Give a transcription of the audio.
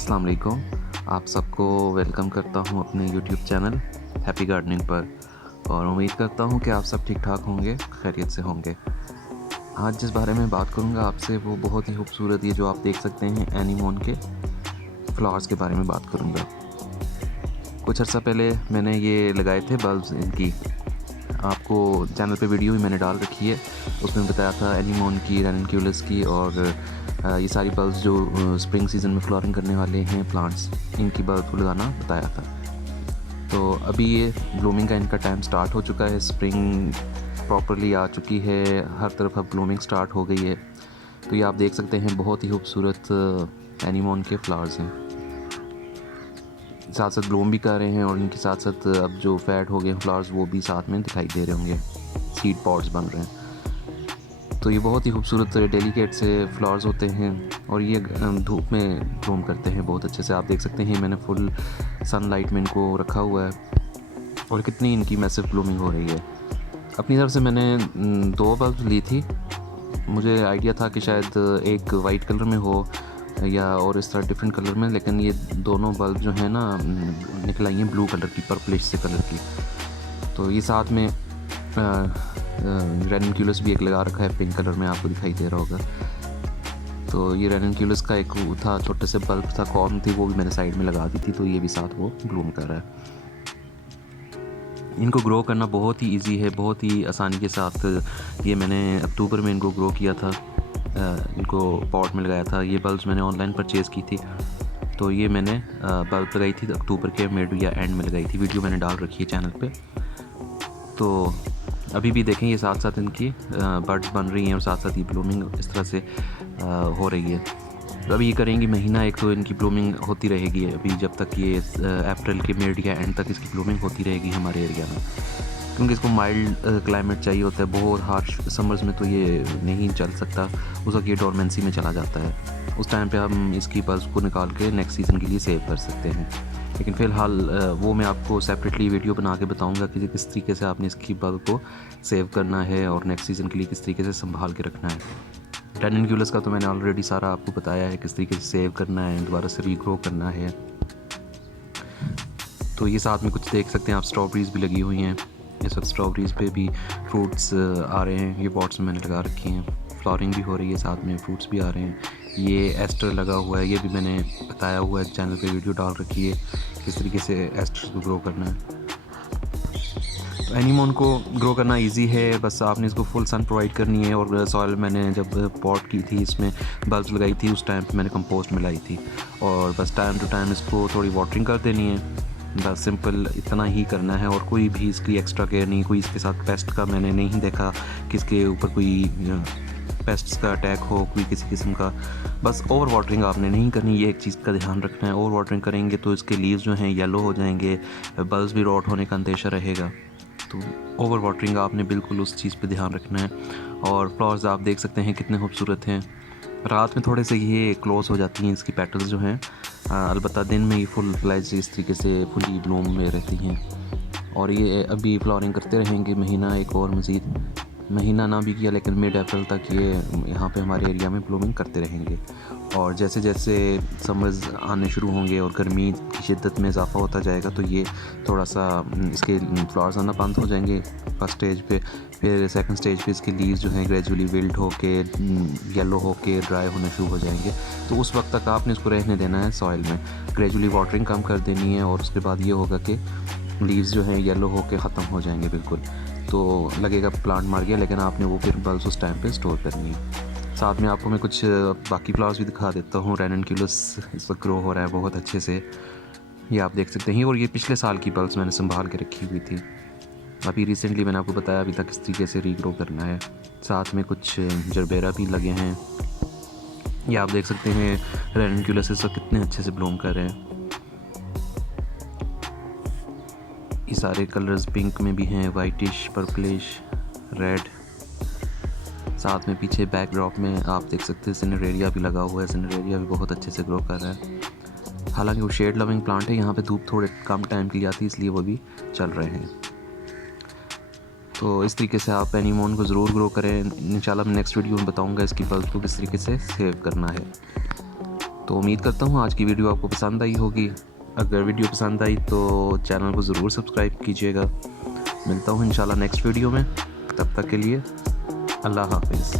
अस्सलाम वालेकुम। आप सबको वेलकम करता हूँ अपने यूट्यूब चैनल हैप्पी गार्डनिंग पर और उम्मीद करता हूँ कि आप सब ठीक ठाक होंगे, खैरियत से होंगे। आज जिस बारे में बात करूँगा आपसे वो बहुत ही खूबसूरत, ये जो आप देख सकते हैं एनीमोन के फ्लावर्स के बारे में बात करूँगा। कुछ अर्सा पहले मैंने ये लगाए थे बल्ब्स इनकी, आपको चैनल पे वीडियो भी मैंने डाल रखी है, उसमें बताया था एनीमोन की, रेनक्यूलस की और ये सारी बल्ब्स जो स्प्रिंग सीज़न में फ्लावरिंग करने वाले हैं प्लांट्स, इनकी बल्ब को लगाना बताया था। तो अभी ये ब्लूमिंग का इनका टाइम स्टार्ट हो चुका है, स्प्रिंग प्रॉपरली आ चुकी है, हर तरफ अब ब्लूमिंग स्टार्ट हो गई है। तो ये आप देख सकते हैं बहुत ही खूबसूरत एनीमोन के फ्लावर्स हैं, साथ साथ ब्लूम भी कर रहे हैं और इनके साथ साथ अब जो फैट हो गए फ्लावर्स वो भी साथ में दिखाई दे रहे होंगे, सीड पॉट्स बन रहे हैं। तो ये बहुत ही खूबसूरत डेलिकेट से फ्लावर्स होते हैं और ये धूप में ब्लूम करते हैं बहुत अच्छे से। आप देख सकते हैं मैंने फुल सनलाइट में इनको रखा हुआ है और कितनी इनकी मैसिव ब्लूमिंग हो रही है। अपनी तरफ से मैंने 2 बल्ब ली थी, मुझे आइडिया था कि शायद एक वाइट कलर में हो या और इस तरह डिफरेंट कलर में, लेकिन ये दोनों बल्ब जो है ना निकल आई हैं ब्लू कलर की, पर्पलिश से कलर की। तो ये साथ में रेनक्यूलस भी एक लगा रखा है पिंक कलर में, आपको दिखाई दे रहा होगा। तो ये रेनक्यूलस का एक वो था, छोटे से बल्ब था, कॉर्न थी, वो भी मैंने साइड में लगा दी थी, तो ये भी साथ वो ब्लूम कर रहा है। इनको ग्रो करना बहुत ही इजी है, बहुत ही आसानी के साथ। ये मैंने अक्टूबर में इनको ग्रो किया था, इनको पॉट में लगाया था। ये बल्ब्स मैंने ऑनलाइन परचेज़ की थी, तो ये मैंने बल्ब लगाई थी अक्टूबर के मिड या एंड में लगाई थी, वीडियो मैंने डाल रखी है चैनल पे। तो अभी भी देखें ये साथ साथ इनकी बर्ड्स बन रही हैं और साथ साथ ये ब्लूमिंग इस तरह से हो रही है। तो अभी ये करेंगी महीना एक, तो इनकी ब्लूमिंग होती रहेगी अभी जब तक ये अप्रैल के मिड या एंड तक इसकी ब्लूमिंग होती रहेगी हमारे एरिया में, क्योंकि इसको माइल्ड क्लाइमेट चाहिए होता है। बहुत हार्श समर्स में तो ये नहीं चल सकता, उस वक्त ये डोरमेंसी में चला जाता है। उस टाइम पे हम इसकी बल्ब्स को निकाल के नेक्स्ट सीज़न के लिए सेव कर सकते हैं। लेकिन फ़िलहाल वो मैं आपको सेपरेटली वीडियो बना के बताऊंगा कि किस तरीके से आपने इसकी बल्ब को सेव करना है और नेक्स्ट सीज़न के लिए किस तरीके से संभाल के रखना है। रेनक्यूलस का तो मैंने ऑलरेडी सारा आपको बताया है, किस तरीके से सेव करना है, दोबारा से रीग्रो करना है। तो ये साथ में कुछ देख सकते हैं आप, स्ट्रॉबेरीज़ भी लगी हुई हैं इस वक्त, स्ट्रॉबेरीज़ पे भी फ्रूट्स आ रहे हैं। ये पॉट्स में मैंने लगा रखी हैं, फ्लावरिंग भी हो रही है, साथ में फ्रूट्स भी आ रहे हैं। ये एस्टर लगा हुआ है, ये भी मैंने बताया हुआ है, चैनल पे वीडियो डाल रखी है किस तरीके से एस्टर को ग्रो करना है। तो एनीमोन को ग्रो करना इजी है, बस आपने इसको फुल सन प्रोवाइड करनी है। और सॉइल मैंने जब पॉट की थी, इसमें बल्ब्स लगाई थी, उस टाइम पे मैंने कंपोस्ट मिलाई थी और बस टाइम टू टाइम इसको थोड़ी वाटरिंग कर देनी है, बस सिंपल इतना ही करना है। और कोई भी इसकी एक्स्ट्रा केयर नहीं, कोई इसके साथ पेस्ट का मैंने नहीं देखा कि इसके ऊपर कोई पेस्ट्स का अटैक हो कोई किसी किस्म का। बस ओवर वाटरिंग आपने नहीं करनी, ये एक चीज़ का ध्यान रखना है। ओवर वाटरिंग करेंगे तो इसके लीव्स जो हैं येलो हो जाएंगे, बल्ब्स भी रॉट होने का अंदेशा रहेगा। तो ओवर वाटरिंग आपने बिल्कुल उस चीज़ पे ध्यान रखना है। और फ्लावर्स आप देख सकते हैं कितने खूबसूरत हैं। रात में थोड़े से ये क्लोज हो जाती हैं इसकी पेटल्स जो हैं, अलबत्ता दिन में ये फुल फ्लैज इस तरीके से फुली ब्लूम में रहती हैं। और ये अभी फ्लावरिंग करते रहेंगे महीना एक और, मज़ीद महीना ना भी किया लेकिन मिड अप्रैल तक ये यहाँ पे हमारे एरिया में ब्लूमिंग करते रहेंगे। और जैसे जैसे समर्स आने शुरू होंगे और गर्मी की शिद्दत में इजाफा होता जाएगा, तो ये थोड़ा सा इसके फ्लावर्स आना बंद हो जाएंगे फर्स्ट स्टेज पे। फिर सेकंड स्टेज पे इसके लीव्स जो हैं ग्रेजुअली विल्ट होके येलो होके ड्राई होने शुरू हो जाएंगे। तो उस वक्त तक आपने इसको रहने देना है सॉइल में, ग्रेजुअली वाटरिंग कम कर देनी है और उसके बाद ये होगा कि लीव्स जो हैं येलो होके ख़त्म हो जाएंगे बिल्कुल। तो लगेगा प्लांट मर गया, लेकिन आपने वो फिर बल्ब्स उस टाइम पे स्टोर करनी है। साथ में आपको मैं कुछ बाकी फ्लावर्स भी दिखा देता हूँ। रेनक्यूलस इस वक्त ग्रो हो रहा है बहुत अच्छे से, ये आप देख सकते हैं। और ये पिछले साल की बल्ब्स मैंने संभाल के रखी हुई थी, अभी रिसेंटली मैंने आपको बताया अभी तक किस तरीके से रीग्रो करना है। साथ में कुछ जरबेरा भी लगे हैं, ये आप देख सकते हैं। रेनक्यूलस इस वक्त कितने अच्छे से ब्लूम कर रहे हैं। ये सारे कलर्स पिंक में भी हैं, वाइटिश, पर्पलिश, रेड। साथ में पीछे बैकड्रॉप में आप देख सकते हैं सिनेरेरिया भी लगा हुआ है, सिनेरेरिया भी बहुत अच्छे से ग्रो कर रहा है। हालांकि वो शेड लविंग प्लांट है, यहाँ पे धूप थोड़े कम टाइम के लिए आती है, इसलिए वो भी चल रहे हैं। तो इस तरीके से आप एनीमोन को ज़रूर ग्रो करें। इंशाल्लाह मैं नेक्स्ट वीडियो में बताऊँगा इसकी बल्ब को किस तरीके से सेव करना है। तो उम्मीद करता हूँ आज की वीडियो आपको पसंद आई होगी। अगर वीडियो पसंद आई तो चैनल को ज़रूर सब्सक्राइब कीजिएगा। मिलता हूँ इंशाल्लाह नेक्स्ट वीडियो में, तब तक के लिए अल्लाह हाफिज़।